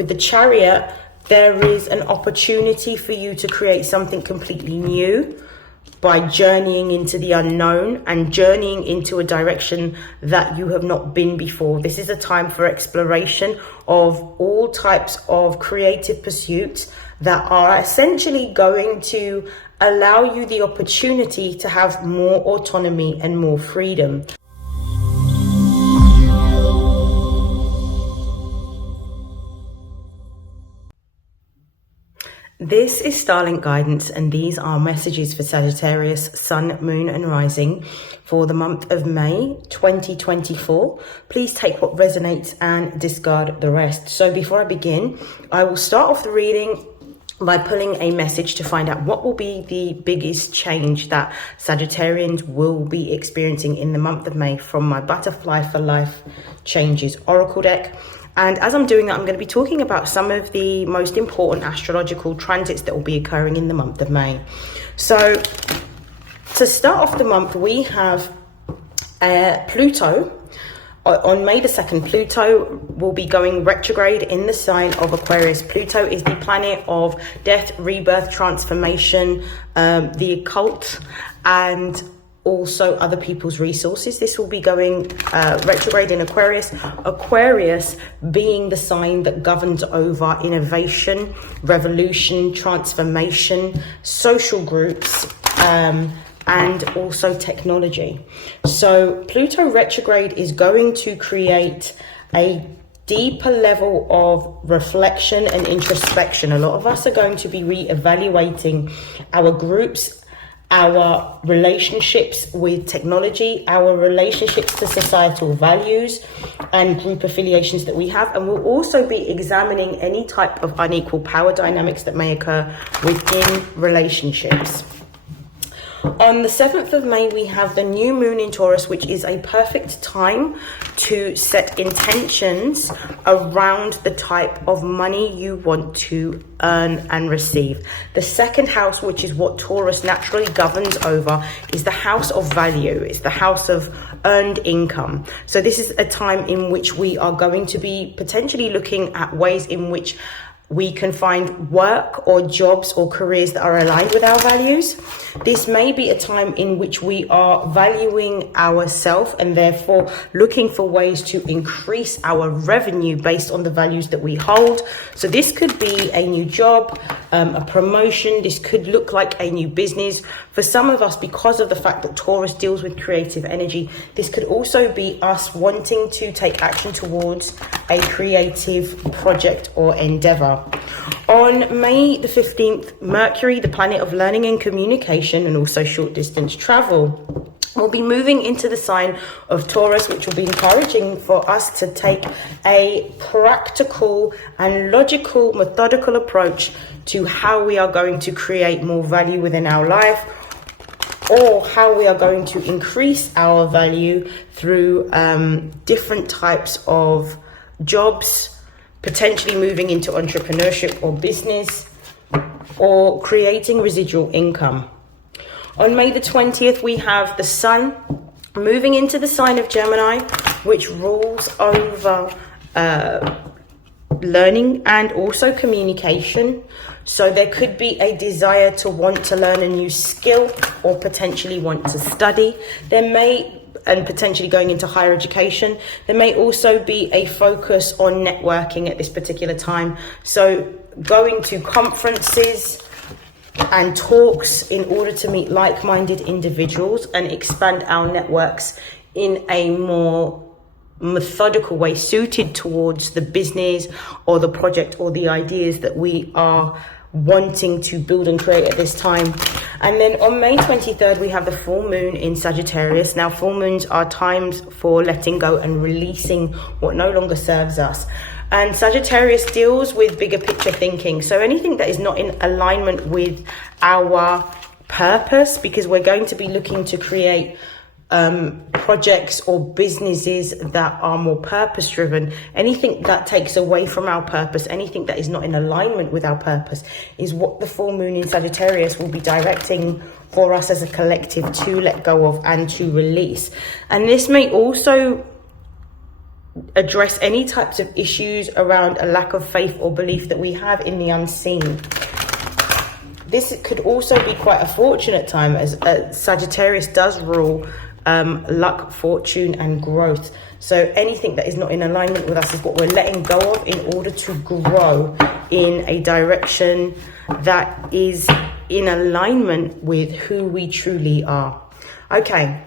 With the Chariot, there is an opportunity for you to create something completely new by journeying into the unknown and journeying into a direction that you have not been before. This is a time for exploration of all types of creative pursuits that are essentially going to allow you the opportunity to have more autonomy and more freedom. This is StarLink guidance, and these are messages for Sagittarius, Sun, Moon and Rising for the month of May 2024. Please take what resonates and discard the rest. So before I begin, I will start off the reading by pulling a message to find out what will be the biggest change that Sagittarians will be experiencing in the month of May from my Butterfly for Life Changes Oracle deck. And as I'm doing that, I'm going to be talking about some of the most important astrological transits that will be occurring in the month of May. So to start off the month, we have Pluto. On May the 2nd, Pluto will be going retrograde in the sign of Aquarius. Pluto is the planet of death, rebirth, transformation, the occult, and also other people's resources. This will be going retrograde in Aquarius. Aquarius being the sign that governs over innovation, revolution, transformation, social groups, and also technology. So Pluto retrograde is going to create a deeper level of reflection and introspection. A lot of us are going to be re-evaluating our groups, our relationships with technology, our relationships to societal values and group affiliations that we have. And we'll also be examining any type of unequal power dynamics that may occur within relationships. On the 7th of May, we have the new moon in Taurus, which is a perfect time to set intentions around the type of money you want to earn and receive. The second house, which is what Taurus naturally governs over, is the house of value. It's the house of earned income. So this is a time in which we are going to be potentially looking at ways in which we can find work or jobs or careers that are aligned with our values. This may be a time in which we are valuing ourselves and therefore looking for ways to increase our revenue based on the values that we hold. So this could be a new job, a promotion. This could look like a new business. For some of us, because of the fact that Taurus deals with creative energy, this could also be us wanting to take action towards a creative project or endeavor. On May the 15th, Mercury, the planet of learning and communication and also short distance travel, will be moving into the sign of Taurus, which will be encouraging for us to take a practical and logical, methodical approach to how we are going to create more value within our life, or how we are going to increase our value through different types of jobs, potentially moving into entrepreneurship or business, or creating residual income. On May the 20th, we have the Sun moving into the sign of Gemini, which rules over learning and also communication. So there could be a desire to want to learn a new skill or potentially want to study. And potentially going into higher education. There may also be a focus on networking at this particular time. So going to conferences and talks in order to meet like-minded individuals and expand our networks in a more methodical way suited towards the business or the project or the ideas that we are wanting to build and create at this time. And then on May 23rd, we have the full moon in Sagittarius. Now, full moons are times for letting go and releasing what no longer serves us. And Sagittarius deals with bigger picture thinking. So anything that is not in alignment with our purpose, because we're going to be looking to create projects or businesses that are more purpose driven. Anything that takes away from our purpose, anything that is not in alignment with our purpose, is what the full moon in Sagittarius will be directing for us as a collective to let go of and to release. And this may also address any types of issues around a lack of faith or belief that we have in the unseen. This could also be quite a fortunate time, as Sagittarius does rule luck, fortune, and growth. So anything that is not in alignment with us is what we're letting go of in order to grow in a direction that is in alignment with who we truly are. Okay,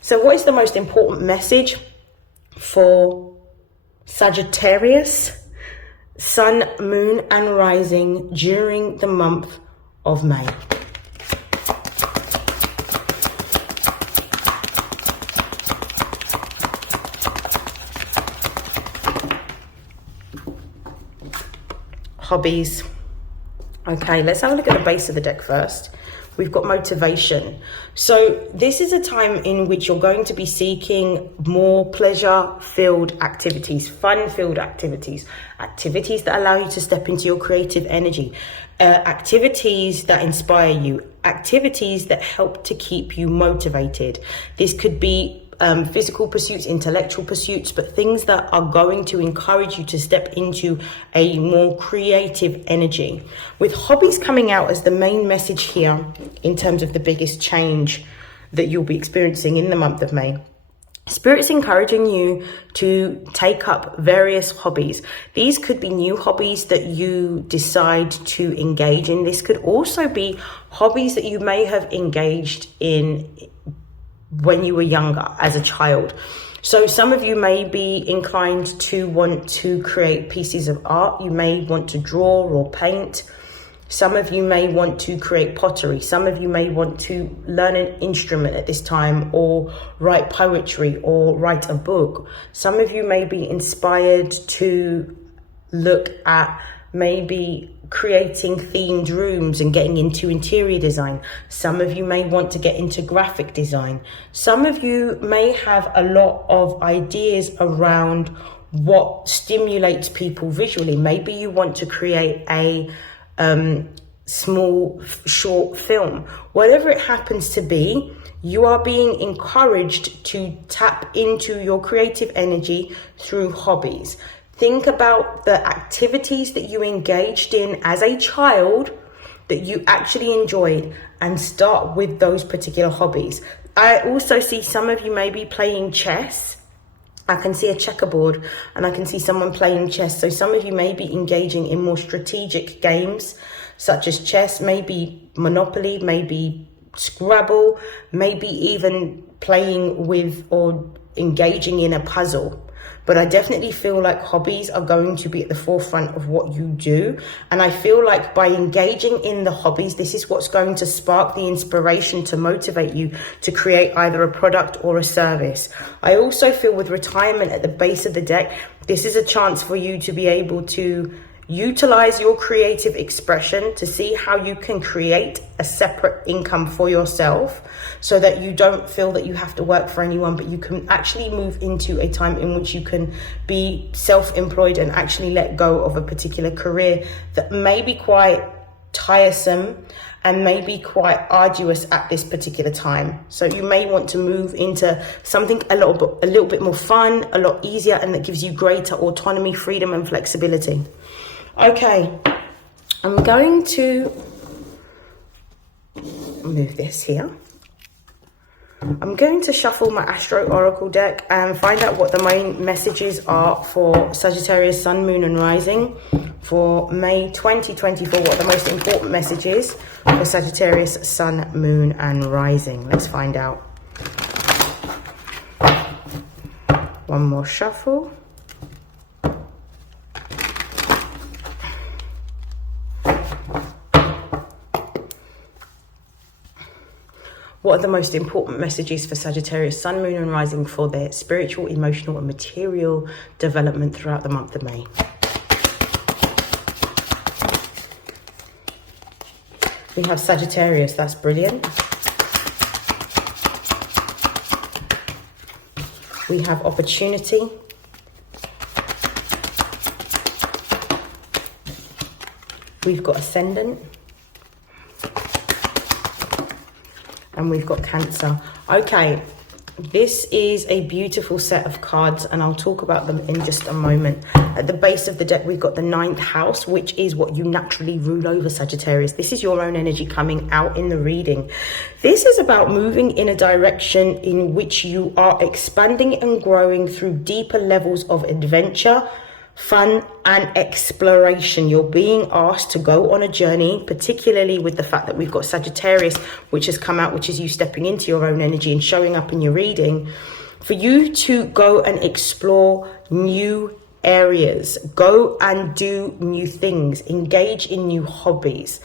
so what is the most important message for Sagittarius, Sun, Moon, and Rising during the month of May? Hobbies. Okay, let's have a look at the base of the deck first. We've got motivation. So this is a time in which you're going to be seeking more pleasure-filled activities, fun-filled activities, activities that allow you to step into your creative energy, activities that inspire you, activities that help to keep you motivated. This could be physical pursuits, intellectual pursuits, but things that are going to encourage you to step into a more creative energy. With hobbies coming out as the main message here in terms of the biggest change that you'll be experiencing in the month of May, Spirit's encouraging you to take up various hobbies. These could be new hobbies that you decide to engage in. This could also be hobbies that you may have engaged in when you were younger, as a child. So some of you may be inclined to want to create pieces of art. You may want to draw or paint. Some of you may want to create pottery. Some of you may want to learn an instrument at this time, or write poetry, or write a book. Some of you may be inspired to look at maybe creating themed rooms and getting into interior design. Some of you may want to get into graphic design. Some of you may have a lot of ideas around what stimulates people visually. Maybe you want to create a small short film. Whatever it happens to be, you are being encouraged to tap into your creative energy through hobbies. Think about the activities that you engaged in as a child that you actually enjoyed, and start with those particular hobbies. I also see some of you may be playing chess. I can see a checkerboard and I can see someone playing chess. So some of you may be engaging in more strategic games such as chess, maybe Monopoly, maybe Scrabble, maybe even playing with or engaging in a puzzle. But I definitely feel like hobbies are going to be at the forefront of what you do. And I feel like by engaging in the hobbies, this is what's going to spark the inspiration to motivate you to create either a product or a service. I also feel with retirement at the base of the deck, this is a chance for you to be able to utilize your creative expression to see how you can create a separate income for yourself, so that you don't feel that you have to work for anyone, but you can actually move into a time in which you can be self-employed and actually let go of a particular career that may be quite tiresome and may be quite arduous at this particular time. So you may want to move into something a little bit more fun, a lot easier, and that gives you greater autonomy, freedom, and flexibility. Okay, I'm going to move this here. I'm going to shuffle my Astro Oracle deck and find out what the main messages are for Sagittarius, Sun, Moon, and Rising for May 2024. What are the most important messages for Sagittarius, Sun, Moon, and Rising? Let's find out. One more shuffle. What are the most important messages for Sagittarius, Sun, Moon, and Rising for their spiritual, emotional, and material development throughout the month of May? We have Sagittarius, that's brilliant. We have opportunity. We've got Ascendant. And we've got Cancer. Okay, This is a beautiful set of cards, and I'll talk about them in just a moment. At the base of the deck, we've got the 9th house, which is what you naturally rule over, Sagittarius. This is your own energy coming out in the reading. This is about moving in a direction in which you are expanding and growing through deeper levels of adventure, fun and exploration. You're being asked to go on a journey, particularly with the fact that we've got Sagittarius, which has come out, which is you stepping into your own energy and showing up in your reading, for you to go and explore new areas, go and do new things, engage in new hobbies.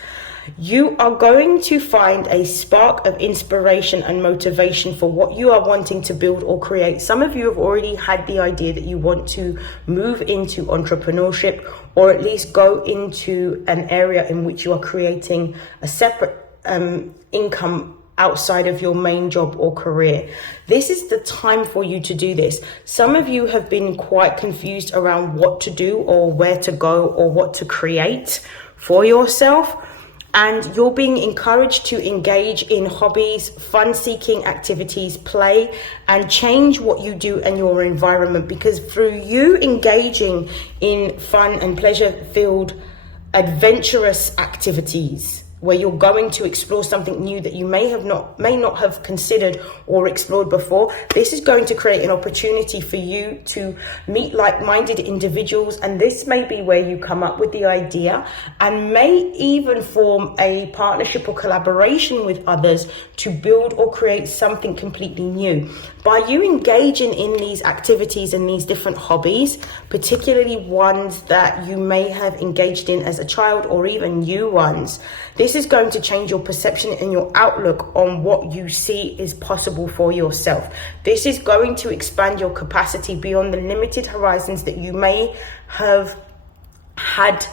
You are going to find a spark of inspiration and motivation for what you are wanting to build or create. Some of you have already had the idea that you want to move into entrepreneurship, or at least go into an area in which you are creating a separate income outside of your main job or career. This is the time for you to do this. Some of you have been quite confused around what to do or where to go or what to create for yourself. And you're being encouraged to engage in hobbies, fun-seeking activities, play, and change what you do and your environment. Because through you engaging in fun and pleasure-filled, adventurous activities, where you're going to explore something new that you may not have considered or explored before, this is going to create an opportunity for you to meet like-minded individuals. And this may be where you come up with the idea and may even form a partnership or collaboration with others to build or create something completely new. By you engaging in these activities and these different hobbies, particularly ones that you may have engaged in as a child or even new ones, this is going to change your perception and your outlook on what you see is possible for yourself. This is going to expand your capacity beyond the limited horizons that you may have had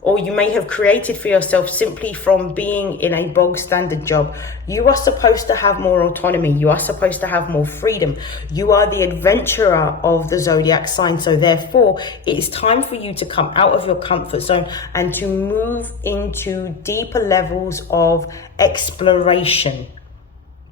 or you may have created for yourself simply from being in a bog standard job. You are supposed to have more autonomy. You are supposed to have more freedom. You are the adventurer of the zodiac sign. So therefore, it is time for you to come out of your comfort zone and to move into deeper levels of exploration.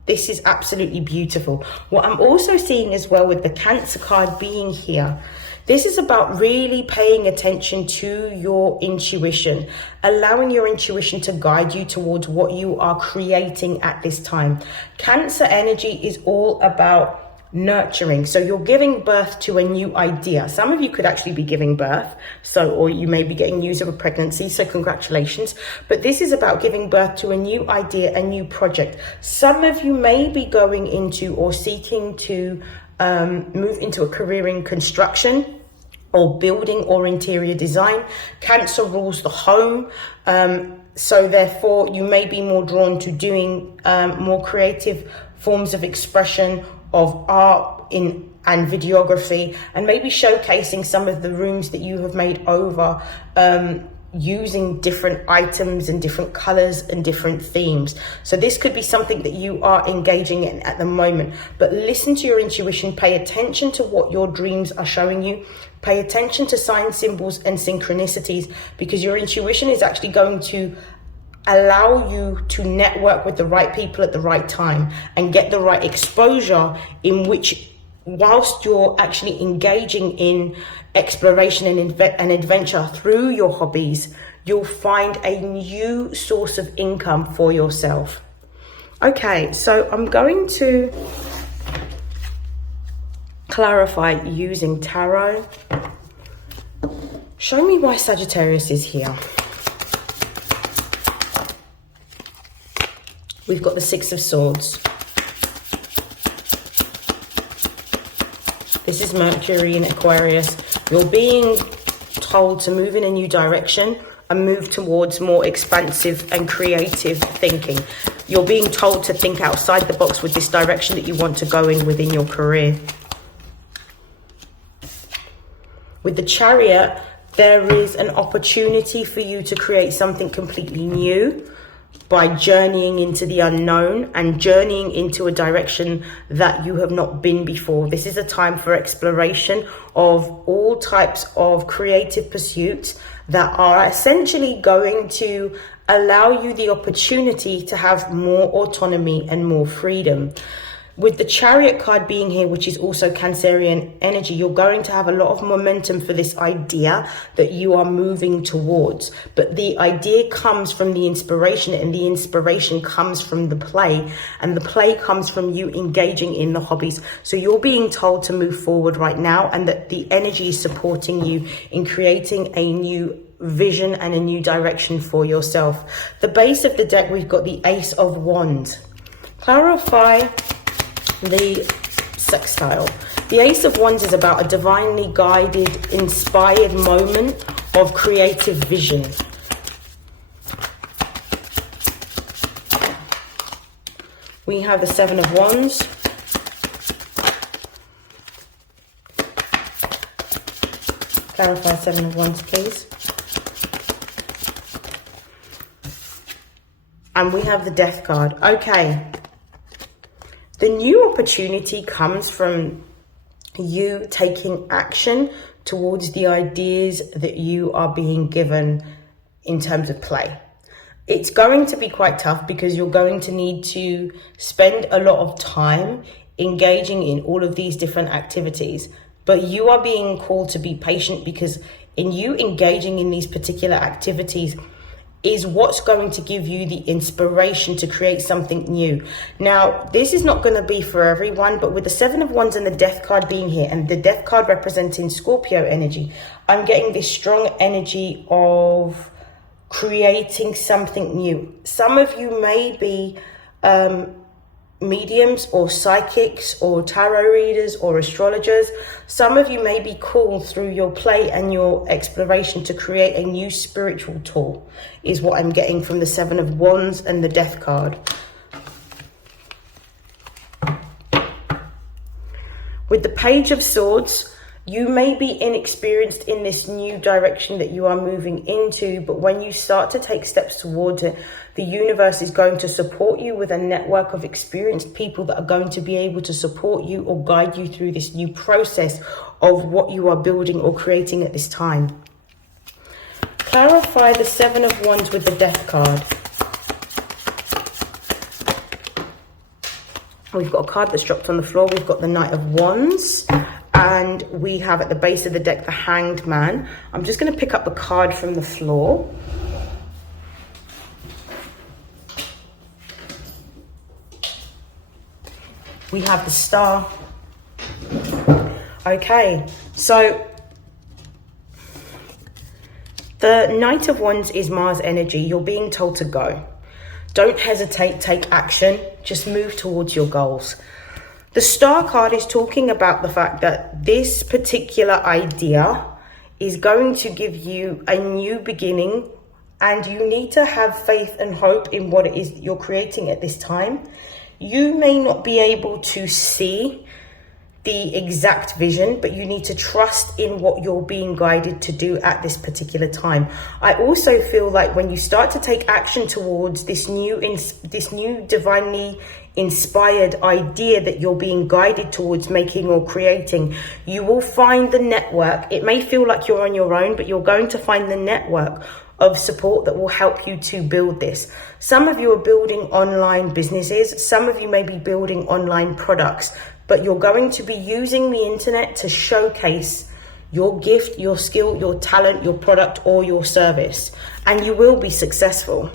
This is absolutely beautiful. What I'm also seeing as well with the Cancer card being here, this is about really paying attention to your intuition, allowing your intuition to guide you towards what you are creating at this time. Cancer energy is all about nurturing. So you're giving birth to a new idea. Some of you could actually be giving birth, or you may be getting news of a pregnancy, so congratulations. But this is about giving birth to a new idea, a new project. Some of you may be going into or seeking to move into a career in construction or building or interior design. Cancer rules the home. So therefore, you may be more drawn to doing more creative forms of expression of art and videography, and maybe showcasing some of the rooms that you have made over, using different items and different colors and different themes. So this could be something that you are engaging in at the moment, but listen to your intuition, pay attention to what your dreams are showing you, pay attention to signs, symbols and synchronicities, because your intuition is actually going to allow you to network with the right people at the right time and get the right exposure, in which whilst you're actually engaging in exploration and adventure through your hobbies, you'll find a new source of income for yourself. Okay, so I'm going to clarify using tarot. Show me why Sagittarius is here. We've got the 6 of Swords. This is Mercury in Aquarius. You're being told to move in a new direction and move towards more expansive and creative thinking. You're being told to think outside the box with this direction that you want to go in within your career. With the Chariot, there is an opportunity for you to create something completely new by journeying into the unknown and journeying into a direction that you have not been before. This is a time for exploration of all types of creative pursuits that are essentially going to allow you the opportunity to have more autonomy and more freedom. With the Chariot card being here, which is also Cancerian energy, you're going to have a lot of momentum for this idea that you are moving towards. But the idea comes from the inspiration, and the inspiration comes from the play, and the play comes from you engaging in the hobbies. So you're being told to move forward right now, and that the energy is supporting you in creating a new vision and a new direction for yourself. The base of the deck, we've got the Ace of Wands. Clarify the sextile. The Ace of Wands is about a divinely guided, inspired moment of creative vision. We have the Seven of Wands. Clarify Seven of Wands, please. And we have the Death card. Okay. The new opportunity comes from you taking action towards the ideas that you are being given in terms of play. It's going to be quite tough because you're going to need to spend a lot of time engaging in all of these different activities. But you are being called to be patient, because in you engaging in these particular activities is what's going to give you the inspiration to create something new. Now, this is not going to be for everyone, but with the Seven of Wands and the Death card being here, and the Death card representing Scorpio energy, I'm getting this strong energy of creating something new. Some of you may be mediums or psychics or tarot readers or astrologers. Some of you may be called through your play and your exploration to create a new spiritual tool, is what I'm getting from the Seven of Wands and the Death card. With the Page of Swords, you may be inexperienced in this new direction that you are moving into, but when you start to take steps towards it, the universe is going to support you with a network of experienced people that are going to be able to support you or guide you through this new process of what you are building or creating at this time. Clarify the Seven of Wands with the Death card. We've got a card that's dropped on the floor. We've got the Knight of Wands. And we have at the base of the deck, the Hanged Man. I'm just going to pick up a card from the floor. We have the Star. Okay, so the Knight of Wands is Mars energy. You're being told to go. Don't hesitate, take action. Just move towards your goals. The Star card is talking about the fact that this particular idea is going to give you a new beginning, and you need to have faith and hope in what it is that you're creating at this time. You may not be able to see the exact vision, but you need to trust in what you're being guided to do at this particular time. I also feel like when you start to take action towards this new divinely inspired idea that you're being guided towards making or creating, you will find the network. It may feel like you're on your own, but you're going to find the network of support that will help you to build this. Some of you are building online businesses. Some of you may be building online products, but you're going to be using the internet to showcase your gift, your skill, your talent, your product, or your service, and you will be successful.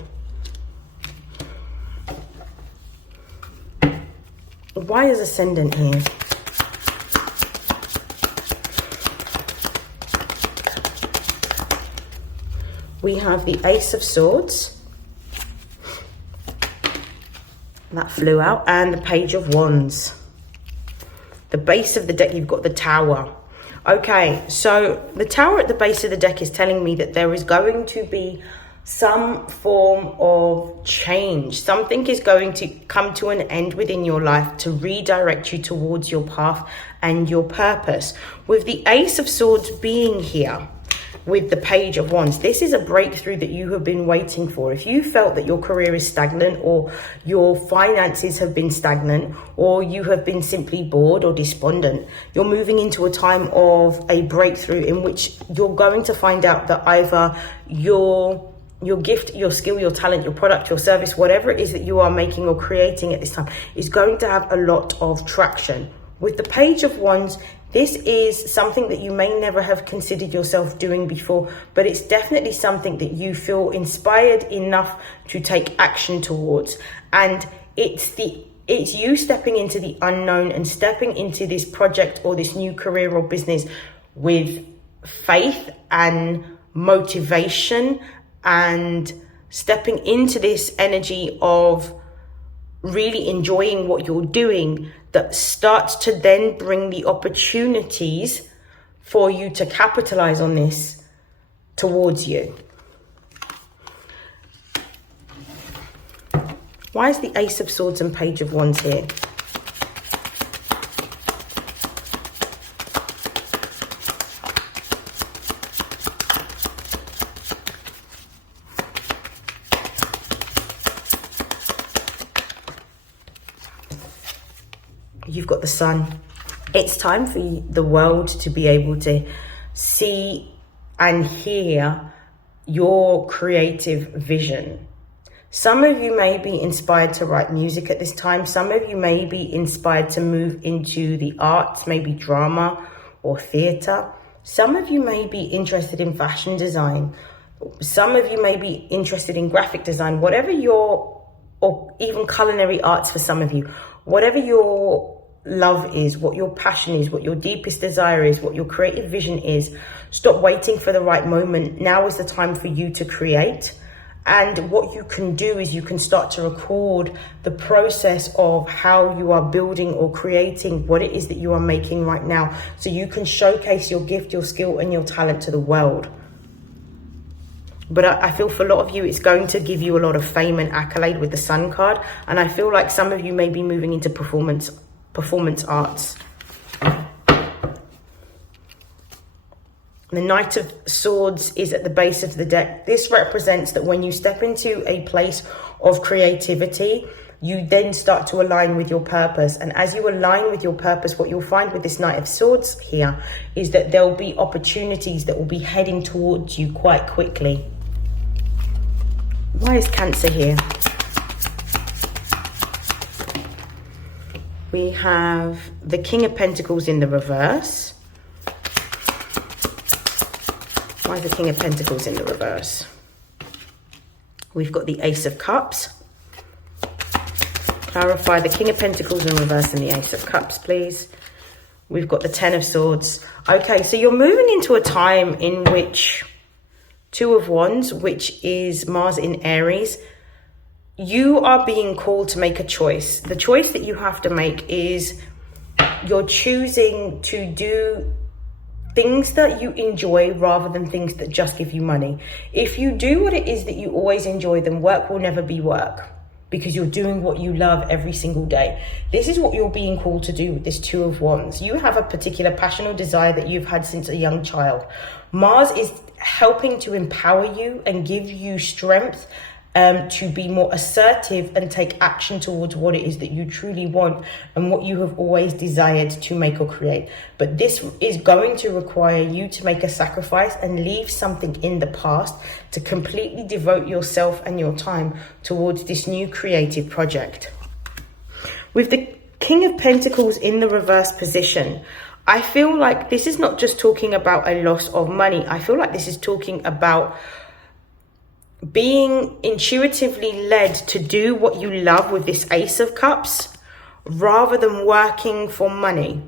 Why is Ascendant here? We have the Ace of Swords. That flew out. And the Page of Wands. The base of the deck, you've got the Tower. Okay, so the Tower at the base of the deck is telling me that there is going to be some form of change. Something is going to come to an end within your life to redirect you towards your path and your purpose. With the Ace of Swords being here, with the Page of Wands, this is a breakthrough that you have been waiting for. If you felt that your career is stagnant, or your finances have been stagnant, or you have been simply bored or despondent, you're moving into a time of a breakthrough in which you're going to find out that either your your gift, your skill, your talent, your product, your service, whatever it is that you are making or creating at this time is going to have a lot of traction. With the Page of Wands, this is something that you may never have considered yourself doing before, but it's definitely something that you feel inspired enough to take action towards. And it's you stepping into the unknown and stepping into this project or this new career or business with faith and motivation, and stepping into this energy of really enjoying what you're doing, that starts to then bring the opportunities for you to capitalize on this towards you. Why is the Ace of Swords and Page of Wands here? You've got the Sun. It's time for the world to be able to see and hear your creative vision. Some of you may be inspired to write music at this time. Some of you may be inspired to move into the arts, maybe drama or theatre. Some of you may be interested in fashion design. Some of you may be interested in graphic design, whatever or even culinary arts for some of you. Whatever your love is, what your passion is, what your deepest desire is, what your creative vision is, stop waiting for the right moment. Now is the time for you to create. And what you can do is you can start to record the process of how you are building or creating what it is that you are making right now, so you can showcase your gift, your skill, and your talent to the world. But I feel for a lot of you, it's going to give you a lot of fame and accolade with the Sun card. And I feel like some of you may be moving into performance arts. The Knight of Swords is at the base of the deck. This represents that when you step into a place of creativity, you then start to align with your purpose. And as you align with your purpose, what you'll find with this Knight of Swords here is that there'll be opportunities that will be heading towards you quite quickly. Why is Cancer here? We have the King of Pentacles in the reverse. Why is the King of Pentacles in the reverse? We've got the Ace of Cups. Clarify the King of Pentacles in reverse and the Ace of Cups, please. We've got the Ten of Swords. Okay, so you're moving into a time in which Two of Wands, which is Mars in Aries, you are being called to make a choice. The choice that you have to make is you're choosing to do things that you enjoy rather than things that just give you money. If you do what it is that you always enjoy, then work will never be work, because you're doing what you love every single day. This is what you're being called to do with this Two of Wands. You have a particular passion or desire that you've had since a young child. Mars is helping to empower you and give you strength to be more assertive and take action towards what it is that you truly want and what you have always desired to make or create. But this is going to require you to make a sacrifice and leave something in the past to completely devote yourself and your time towards this new creative project. With the King of Pentacles in the reverse position, I feel like this is not just talking about a loss of money. I feel like this is talking about being intuitively led to do what you love with this Ace of Cups rather than working for money.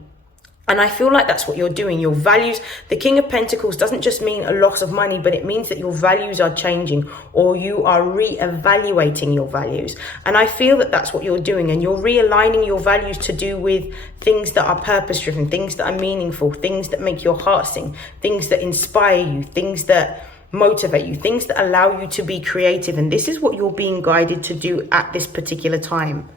And I feel like that's what you're doing. Your values, the King of Pentacles doesn't just mean a loss of money, but it means that your values are changing, or you are re-evaluating your values. And I feel that that's what you're doing. And you're realigning your values to do with things that are purpose-driven, things that are meaningful, things that make your heart sing, things that inspire you, things that motivate you, things that allow you to be creative. And this is what you're being guided to do at this particular time.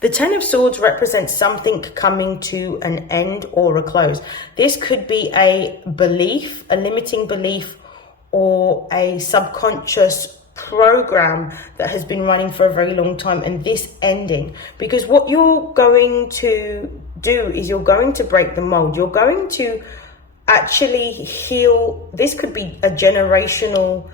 The Ten of Swords represents something coming to an end or a close. This could be a belief, a limiting belief, or a subconscious program that has been running for a very long time, and this ending. Because what you're going to do is you're going to break the mold. You're going to actually heal. This could be a generational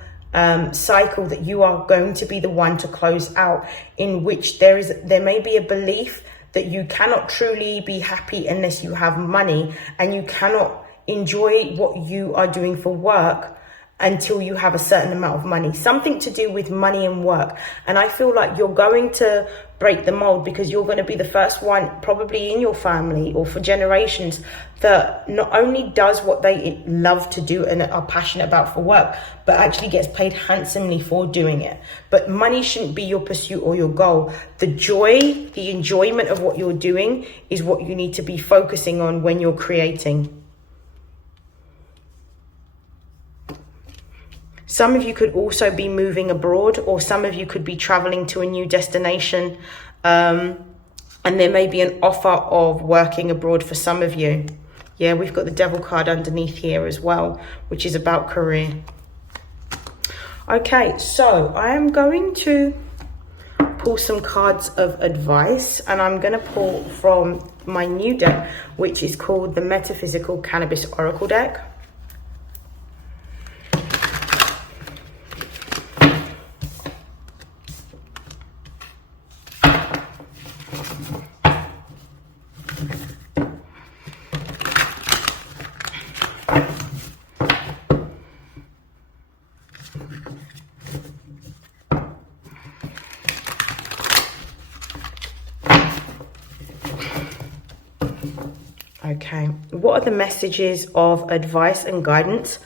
cycle that you are going to be the one to close out, in which there may be a belief that you cannot truly be happy unless you have money, and you cannot enjoy what you are doing for work until you have a certain amount of money. Something to do with money and work. And I feel like you're going to break the mold, because you're going to be the first one, probably in your family or for generations, that not only does what they love to do and are passionate about for work, but actually gets paid handsomely for doing it. But money shouldn't be your pursuit or your goal. The joy, the enjoyment of what you're doing is what you need to be focusing on when you're creating. Some of you could also be moving abroad, or some of you could be traveling to a new destination. And there may be an offer of working abroad for some of you. Yeah, we've got the Devil card underneath here as well, which is about career. Okay, so I am going to pull some cards of advice, and I'm going to pull from my new deck, which is called the Metaphysical Cannabis Oracle deck. Okay, what are the messages of advice and guidance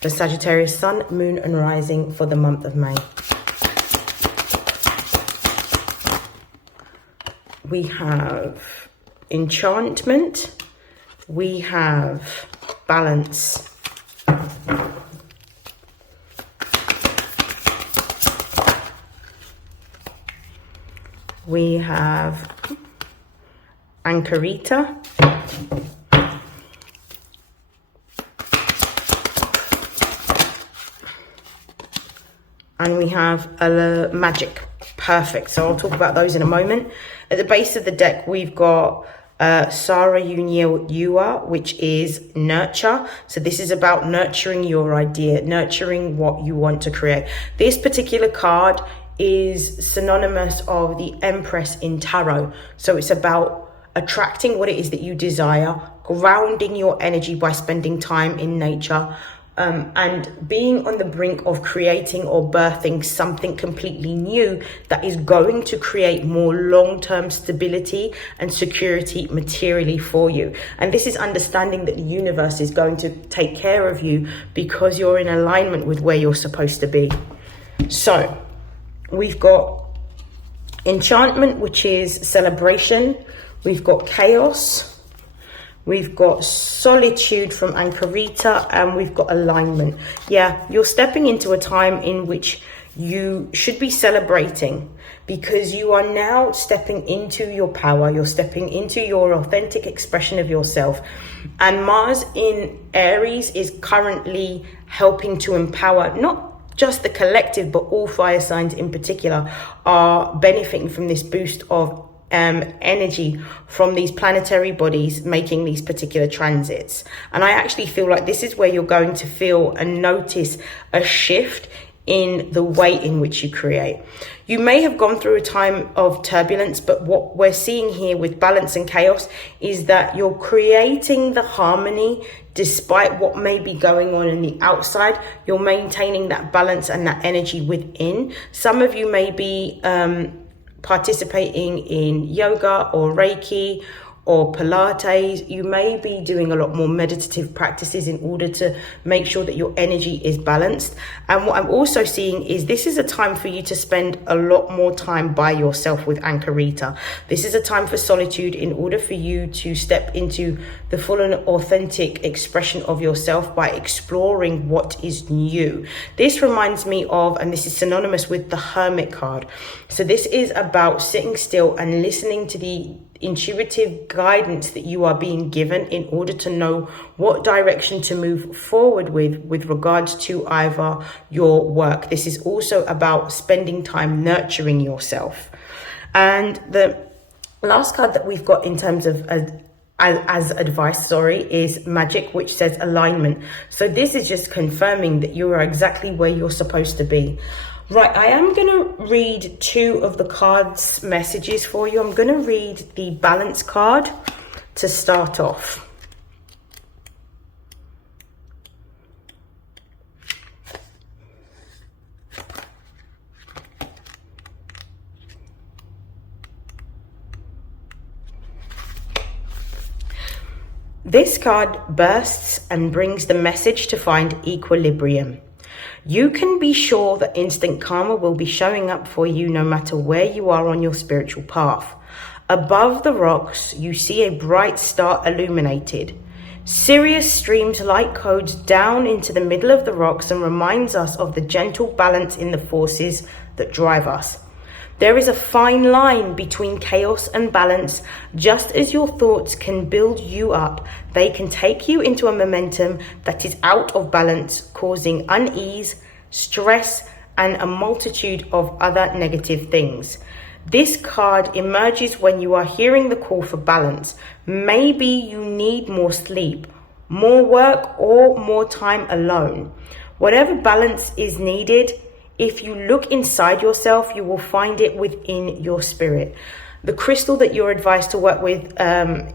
for Sagittarius Sun, Moon and Rising for the month of May? We have enchantment, we have balance, we have Ankarita, and we have a magic. Perfect. So I'll talk about those in a moment. At the base of the deck, we've got Sara Yua, which is nurture. So this is about nurturing your idea, nurturing what you want to create. This particular card is synonymous of the Empress in Tarot. So it's about attracting what it is that you desire, grounding your energy by spending time in nature, and being on the brink of creating or birthing something completely new that is going to create more long-term stability and security materially for you. And this is understanding that the universe is going to take care of you because you're in alignment with where you're supposed to be. So we've got enchantment, which is celebration. We've got chaos. We've got solitude from Ankarita, and we've got alignment. Yeah, you're stepping into a time in which you should be celebrating, because you are now stepping into your power. You're stepping into your authentic expression of yourself. And Mars in Aries is currently helping to empower not just the collective, but all fire signs in particular are benefiting from this boost of energy from these planetary bodies making these particular transits. And I actually feel like this is where you're going to feel and notice a shift in the way in which you create. You may have gone through a time of turbulence, but what we're seeing here with balance and chaos is that you're creating the harmony despite what may be going on in the outside. You're maintaining that balance and that energy within. Some of you may be participating in yoga or Reiki or Pilates. You may be doing a lot more meditative practices in order to make sure that your energy is balanced. And what I'm also seeing is this is a time for you to spend a lot more time by yourself with Ankarita. This is a time for solitude in order for you to step into the full and authentic expression of yourself by exploring what is new. This reminds me of, and this is synonymous with the Hermit card. So this is about sitting still and listening to the intuitive guidance that you are being given in order to know what direction to move forward with regards to either your work. This is also about spending time nurturing yourself. And the last card that we've got in terms of as advice, is magic, which says alignment. So this is just confirming that you are exactly where you're supposed to be. Right, I am going to read 2 of the cards' messages for you. I'm going to read the balance card to start off. This card bursts and brings the message to find equilibrium. You can be sure that instant karma will be showing up for you no matter where you are on your spiritual path. Above the rocks, you see a bright star illuminated. Sirius streams light codes down into the middle of the rocks and reminds us of the gentle balance in the forces that drive us. There is a fine line between chaos and balance. Just as your thoughts can build you up, they can take you into a momentum that is out of balance, causing unease, stress, and a multitude of other negative things. This card emerges when you are hearing the call for balance. Maybe you need more sleep, more work, or more time alone. Whatever balance is needed, if you look inside yourself, you will find it within your spirit. The crystal that you're advised to work with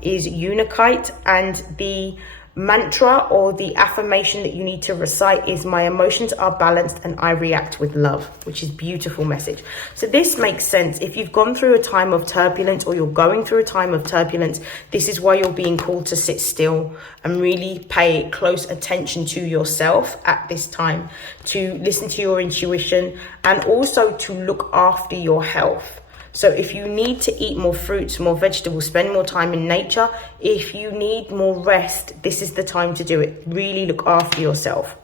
is Unakite, and the mantra or the affirmation that you need to recite is my emotions are balanced and I react with love, which is a beautiful message. So this makes sense. If you've gone through a time of turbulence or you're going through a time of turbulence, this is why you're being called to sit still and really pay close attention to yourself at this time, to listen to your intuition and also to look after your health. So if you need to eat more fruits, more vegetables, spend more time in nature, if you need more rest, this is the time to do it. Really look after yourself.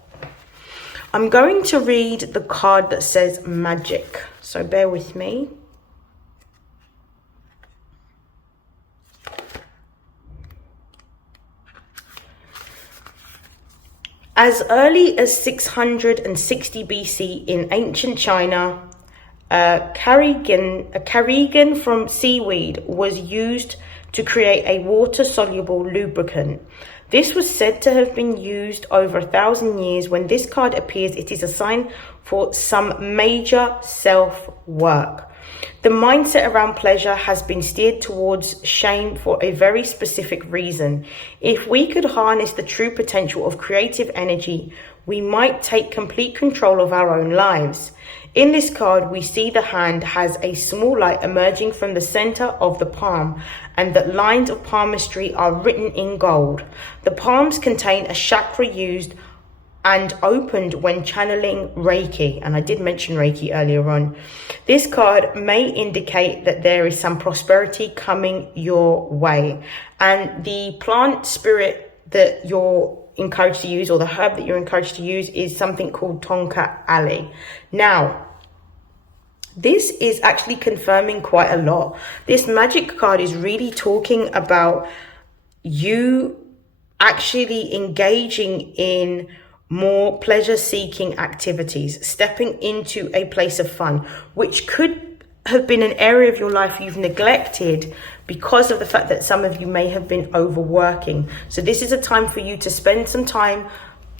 I'm going to read the card that says magic. So bear with me. As early as 660 BC in ancient China, carrigan from seaweed was used to create a water-soluble lubricant. This was said to have been used over 1,000 years. When this card appears, it is a sign for some major self-work. The mindset around pleasure has been steered towards shame for a very specific reason. If we could harness the true potential of creative energy, we might take complete control of our own lives. In this card, we see the hand has a small light emerging from the center of the palm, and that lines of palmistry are written in gold. The palms contain a chakra used and opened when channeling Reiki, and I did mention Reiki earlier on. This card may indicate that there is some prosperity coming your way, and the plant spirit that you're encouraged to use, or the herb that you're encouraged to use, is something called Tonka Ali. Now, this is actually confirming quite a lot. This magic card is really talking about you actually engaging in more pleasure-seeking activities, stepping into a place of fun, which could have been an area of your life you've neglected because of the fact that some of you may have been overworking. So this is a time for you to spend some time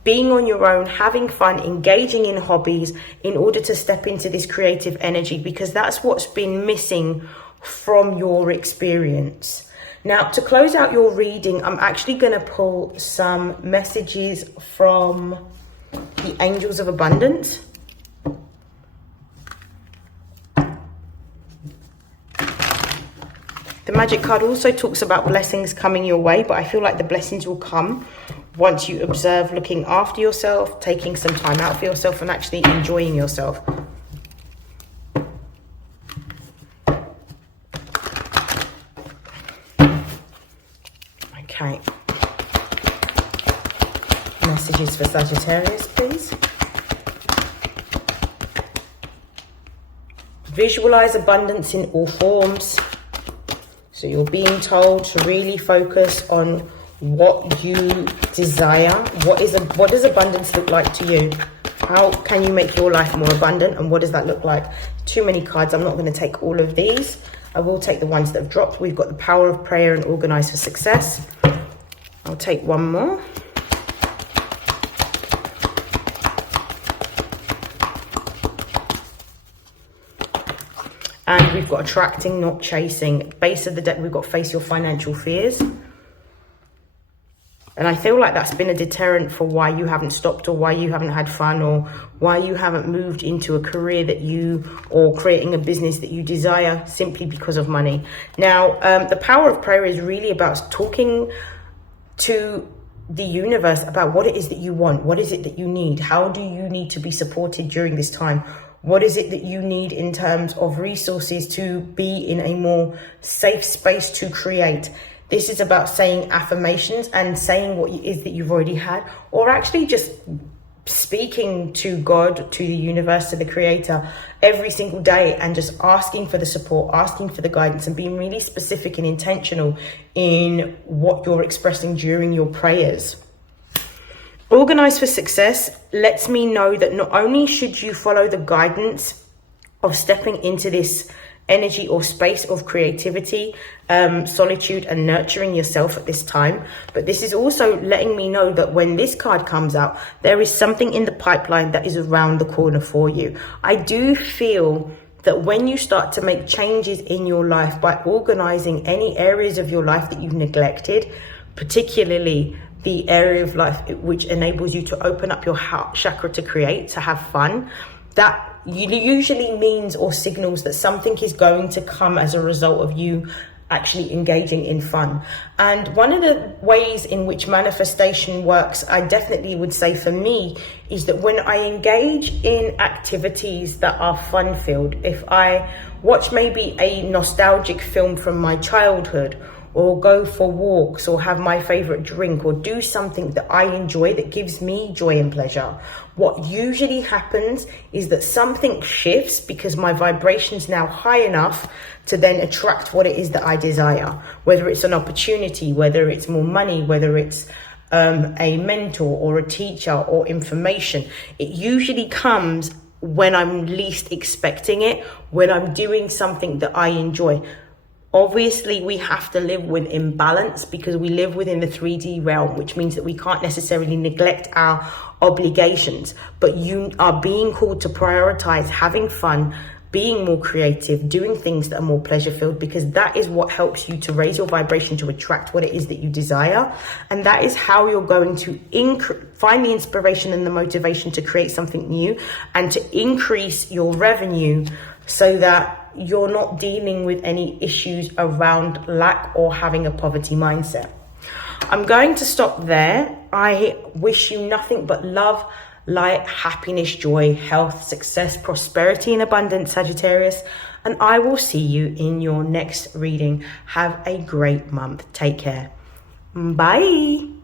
being on your own, having fun, engaging in hobbies in order to step into this creative energy, because that's what's been missing from your experience. Now, to close out your reading, I'm actually going to pull some messages from the Angels of Abundance. The magic card also talks about blessings coming your way, but I feel like the blessings will come once you observe looking after yourself, taking some time out for yourself, and actually enjoying yourself. Okay. Messages for Sagittarius, please. Visualize abundance in all forms. So you're being told to really focus on what you desire. What does abundance look like to you? How can you make your life more abundant, and what does that look like? Too many cards. I'm not going to take all of these. I will take the ones that have dropped. We've got the power of prayer and organize for success. I'll take one more. And we've got attracting, not chasing. Base of the deck, we've got face your financial fears. And I feel like that's been a deterrent for why you haven't stopped, or why you haven't had fun, or why you haven't moved into a career that you, or creating a business that you desire, simply because of money. Now, the power of prayer is really about talking to the universe about what it is that you want. What is it that you need? How do you need to be supported during this time? What is it that you need in terms of resources to be in a more safe space to create? This is about saying affirmations and saying what it is that you've already had, or actually just speaking to God, to the universe, to the creator every single day, and just asking for the support, asking for the guidance, and being really specific and intentional in what you're expressing during your prayers. Organize for success lets me know that not only should you follow the guidance of stepping into this energy or space of creativity, solitude, and nurturing yourself at this time, but this is also letting me know that when this card comes out, there is something in the pipeline that is around the corner for you. I do feel that when you start to make changes in your life by organizing any areas of your life that you've neglected, particularly the area of life which enables you to open up your heart chakra to create, to have fun, that usually means or signals that something is going to come as a result of you actually engaging in fun. And one of the ways in which manifestation works, I definitely would say for me, is that when I engage in activities that are fun filled, if I watch maybe a nostalgic film from my childhood, or go for walks, or have my favorite drink, or do something that I enjoy that gives me joy and pleasure, what usually happens is that something shifts, because my vibration's now high enough to then attract what it is that I desire, whether it's an opportunity, whether it's more money, whether it's a mentor or a teacher or information. It usually comes when I'm least expecting it, when I'm doing something that I enjoy. Obviously, we have to live with imbalance, because we live within the 3D realm, which means that we can't necessarily neglect our obligations, but you are being called to prioritize having fun, being more creative, doing things that are more pleasure filled, because that is what helps you to raise your vibration to attract what it is that you desire. And that is how you're going to find the inspiration and the motivation to create something new, and to increase your revenue, so that you're not dealing with any issues around lack or having a poverty mindset. I'm going to stop there. I wish you nothing but love, light, happiness, joy, health, success, prosperity, and abundance, Sagittarius. And I will see you in your next reading. Have a great month. Take care. Bye.